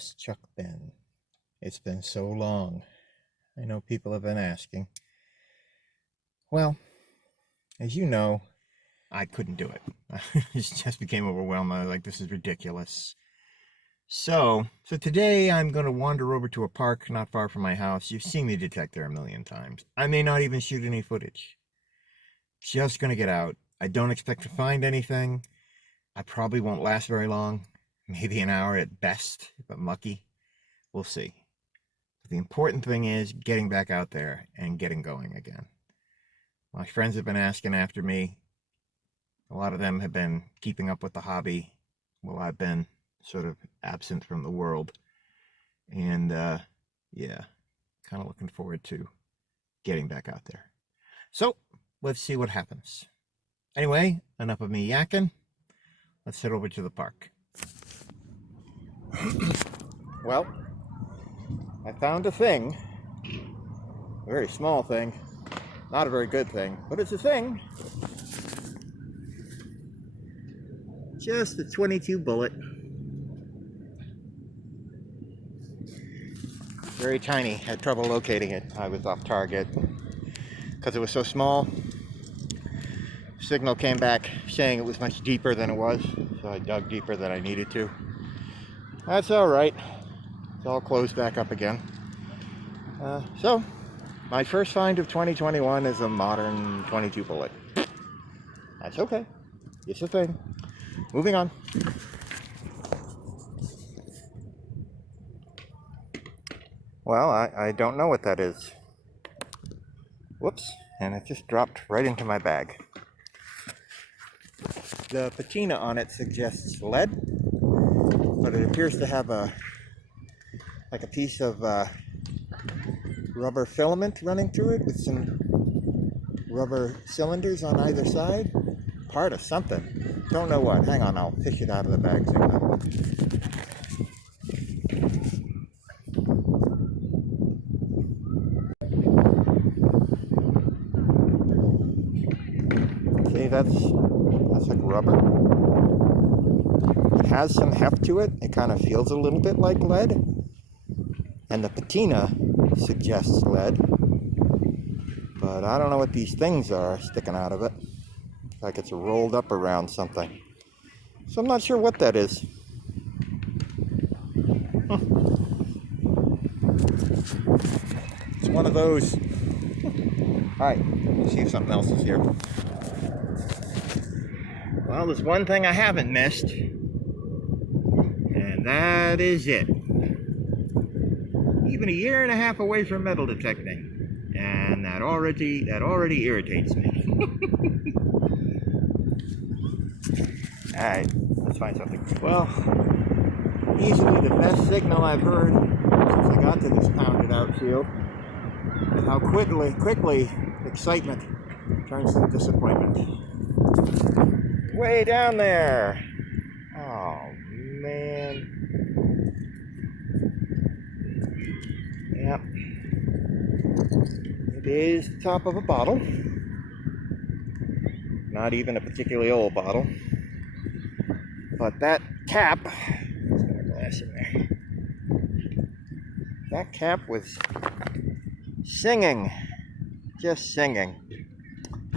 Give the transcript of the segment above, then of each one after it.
has Chuck been? It's been so long. I know people have been asking. Well, as you know, I couldn't do it. It just became overwhelming. I was like, this is ridiculous. So today I'm going to wander over to a park not far from my house. You've seen me detect there a million times. I may not even shoot any footage. Just going to get out. I don't expect to find anything. I probably won't last very long. Maybe an hour at best, if I'm lucky. We'll see. But the important thing is getting back out there and getting going again. My friends have been asking after me. A lot of them have been keeping up with the hobby while I've been sort of absent from the world. And yeah, kind of looking forward to getting back out there. So let's see what happens. Anyway, enough of me yakking. Let's head over to the park. Well, I found a thing. A very small thing. Not a very good thing, but it's a thing. Just a 22 bullet. Very tiny. Had trouble locating it. I was off target because it was so small. Signal came back saying it was much deeper than it was, so I dug deeper than I needed to. That's all right. It's all closed back up again. So, my first find of 2021 is a modern 22 bullet. That's okay. It's a thing. Moving on. Well, I don't know what that is. Whoops. And it just dropped right into my bag. The patina on it suggests lead, but it appears to have a piece of rubber filament running through it with some rubber cylinders on either side. Part of something. Don't know what. Hang on, I'll fish it out of the bag. See, that's like rubber. It has some heft to it. It kind of feels a little bit like lead. And the patina suggests lead. But I don't know what these things are sticking out of it. Like it's rolled up around something. So I'm not sure what that is. It's one of those. Alright, let's see if something else is here. Well, there's one thing I haven't missed. And that is it. Even a year and a half away from metal detecting. And that already irritates me. Alright, let's find something. Well, easily the best signal I've heard since I got to this pounded out field. And how quickly excitement turns to disappointment. Way down there! Oh, man. Yep. It is the top of a bottle. Not even a particularly old bottle. But that cap, let's get a glass in there. That cap was singing, just singing.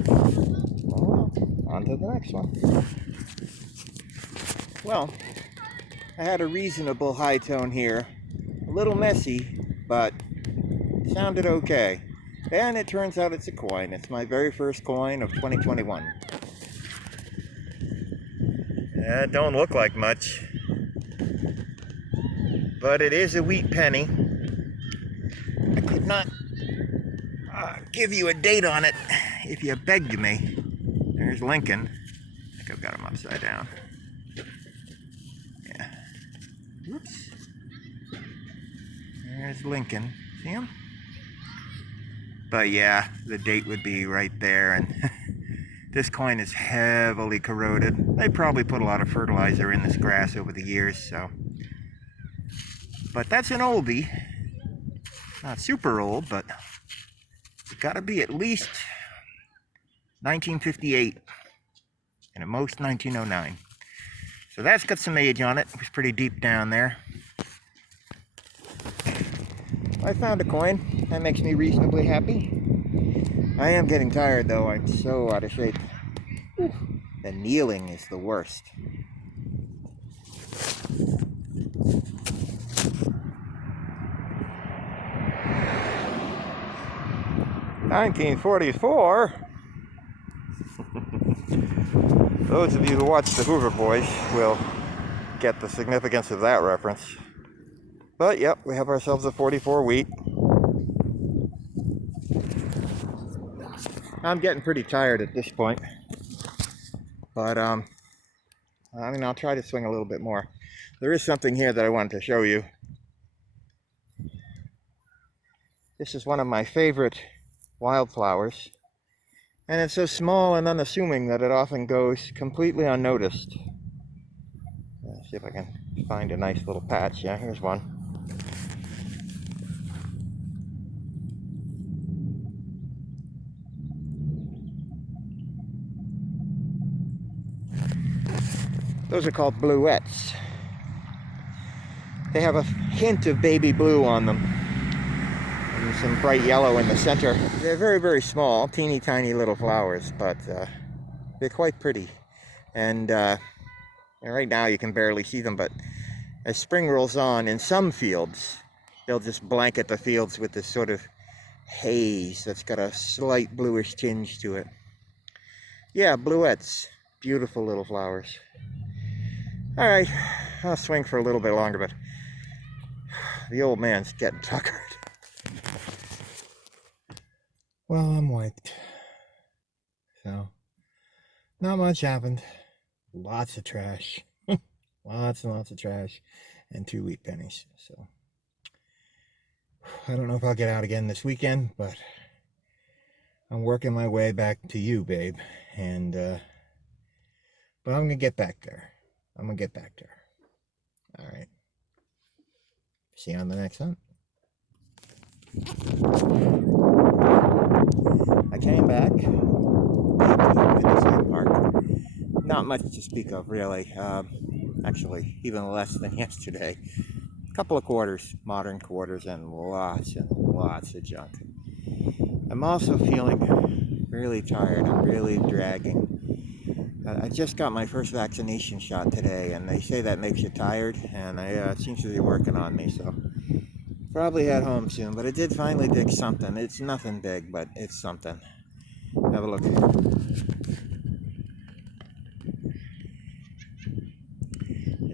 Well, on to the next one. Well, I had a reasonable high tone here. A little messy, but sounded okay. And it turns out it's a coin. It's my very first coin of 2021. It don't look like much, but it is a wheat penny. I could not give you a date on it if you begged me. There's Lincoln. I think I've got him upside down. Yeah. Whoops. There's Lincoln. See him? But yeah, the date would be right there, and this coin is heavily corroded. They probably put a lot of fertilizer in this grass over the years, so. But that's an oldie. Not super old, but it's got to be at least 1958, and at most 1909. So that's got some age on it. It was pretty deep down there. I found a coin. That makes me reasonably happy. I am getting tired though. I'm so out of shape. The kneeling is the worst. "1944." Those of you who watch the Hoover Boys will get the significance of that reference. But yep, we have ourselves a 44 wheat. I'm getting pretty tired at this point. But I mean, I'll try to swing a little bit more. There is something here that I wanted to show you. This is one of my favorite wildflowers. And it's so small and unassuming that it often goes completely unnoticed. Let's see if I can find a nice little patch. Yeah, here's one. Those are called bluets. They have a hint of baby blue on them. And some bright yellow in the center. They're very, very small, teeny tiny little flowers, but they're quite pretty. And right now you can barely see them, but as spring rolls on, in some fields, they'll just blanket the fields with this sort of haze that's got a slight bluish tinge to it. Yeah, bluets. Beautiful little flowers. All right, I'll swing for a little bit longer, but the old man's getting tuckered. Well, I'm wiped. So, not much happened. Lots of trash. Lots and lots of trash. And 2 wheat pennies. So, I don't know if I'll get out again this weekend, but I'm working my way back to you, babe. And, but I'm going to get back there. I'm going to get back there. All right. See you on the next hunt. I came back to Park. Not much to speak of, really. Actually, even less than yesterday. A couple of quarters, modern quarters, and lots of junk. I'm also feeling really tired. I'm really dragging. I just got my first vaccination shot today, and they say that makes you tired, and it seems to be working on me, so probably head home soon. But I did finally dig something. It's nothing big, but it's something. Have a look.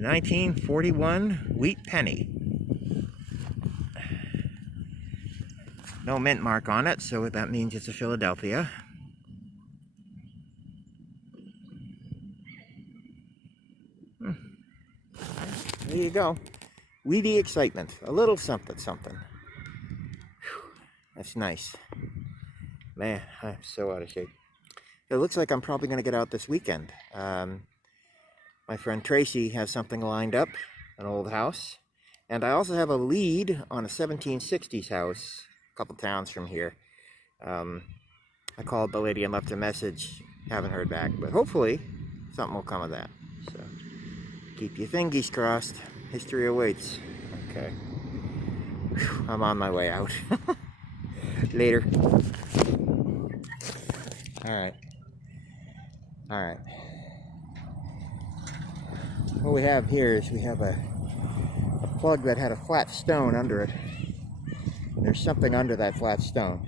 1941 wheat penny. No mint mark on it, so that means it's a Philadelphia. There you go. Weedy excitement. A little something. Whew. That's nice. Man, I'm so out of shape. It looks like I'm probably going to get out this weekend. My friend Tracy has something lined up, an old house. And I also have a lead on a 1760s house, a couple towns from here. I called the lady and left a message. Haven't heard back, but hopefully something will come of that. So keep your fingies crossed. History awaits. Okay. Whew, I'm on my way out. Later. All right. What we have here is we have a plug that had a flat stone under it. There's something under that flat stone.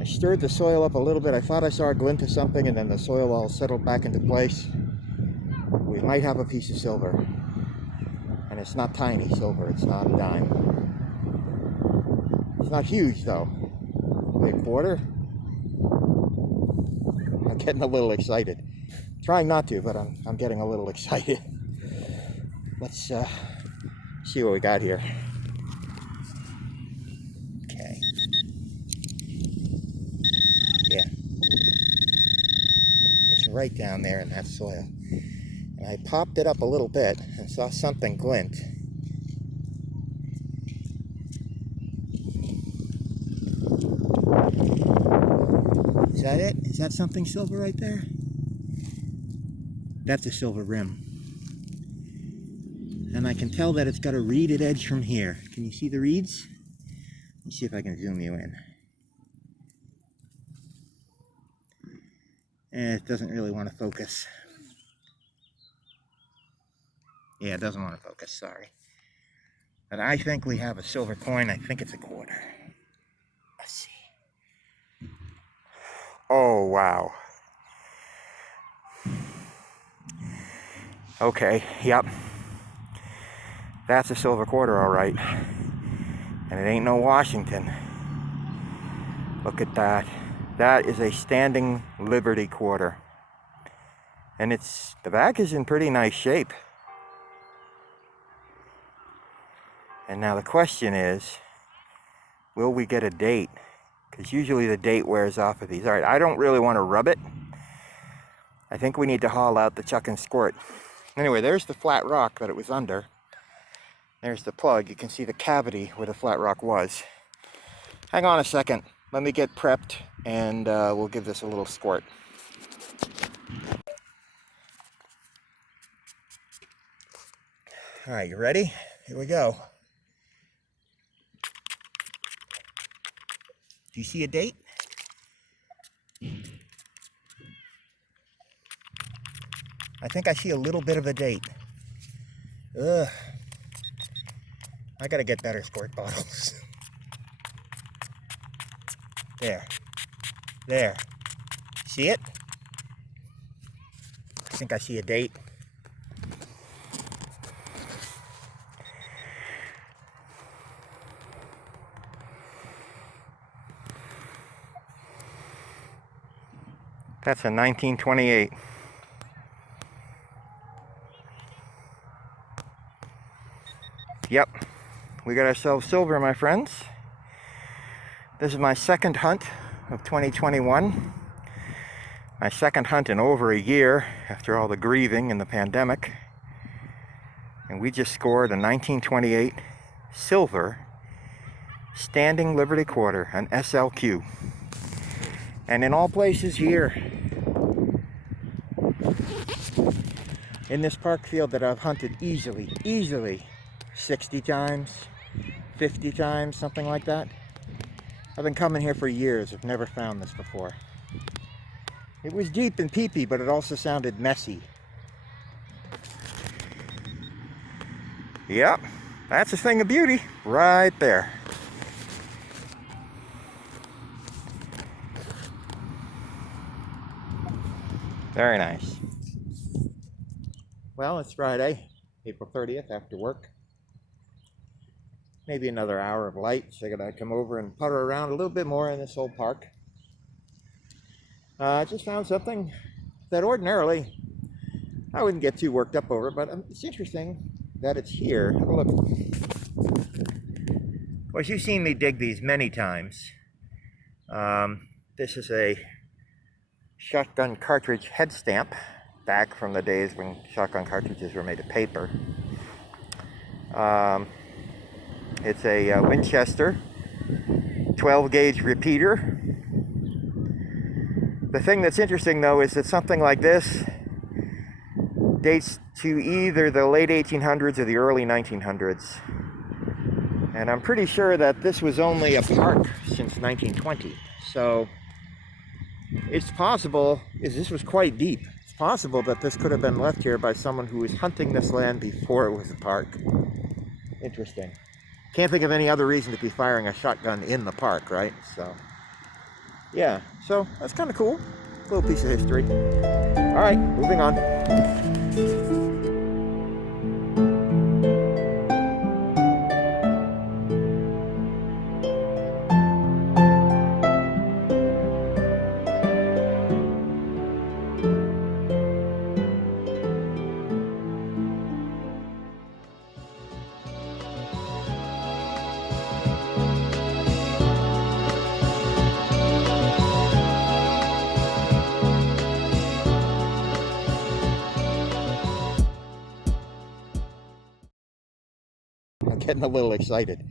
I stirred the soil up a little bit. I thought I saw a glint of something, and then the soil all settled back into place. We might have a piece of silver. And it's not tiny silver. It's not a dime. It's not huge, though. Maybe a quarter. I'm getting a little excited. Trying not to, but I'm getting a little excited. Let's see what we got here. Okay. Yeah. It's right down there in that soil. And I popped it up a little bit and saw something glint. Is that it? Is that something silver right there? That's a silver rim. And I can tell that it's got a reeded edge from here. Can you see the reeds? Let's see if I can zoom you in. It doesn't really want to focus. Yeah, it doesn't want to focus, sorry. But I think we have a silver coin. I think it's a quarter. Let's see. Oh, wow. Okay, yep. That's a silver quarter, all right. And it ain't no Washington. Look at that. That is a standing Liberty quarter. And the back is in pretty nice shape. And now the question is, will we get a date? Because usually the date wears off of these. All right, I don't really want to rub it. I think we need to haul out the Chuckin squirt. Anyway, there's the flat rock that it was under. There's the plug. You can see the cavity where the flat rock was. Hang on a second. Let me get prepped and we'll give this a little squirt. All right, you ready? Here we go. Do you see a date? I think I see a little bit of a date. Ugh. I gotta get better squirt bottles. There. There. See it? I think I see a date. That's a 1928. Yep, we got ourselves silver, my friends. This is my second hunt of 2021. My second hunt in over a year after all the grieving and the pandemic. And we just scored a 1928 silver standing Liberty quarter, an SLQ. And in all places here, in this park field that I've hunted easily 60 times, 50 times, something like that. I've been coming here for years. I've never found this before. It was deep and peepy, but it also sounded messy. Yep, that's a thing of beauty right there. Very nice. Well, it's Friday, April 30th after work. Maybe another hour of light. So I gotta come over and putter around a little bit more in this old park. I just found something that ordinarily I wouldn't get too worked up over, but it's interesting that it's here. Have a look. Of course, you've seen me dig these many times. This is a shotgun cartridge head stamp back from the days when shotgun cartridges were made of paper. It's a Winchester 12 gauge repeater. The thing that's interesting though is that something like this dates to either the late 1800s or the early 1900s. And I'm pretty sure that this was only a park since 1920. So it's possible, this was quite deep. It's possible that this could have been left here by someone who was hunting this land before it was a park. Interesting. Can't think of any other reason to be firing a shotgun in the park, right? So, yeah. So, that's kind of cool. A little piece of history. All right, moving on. I'm getting a little excited.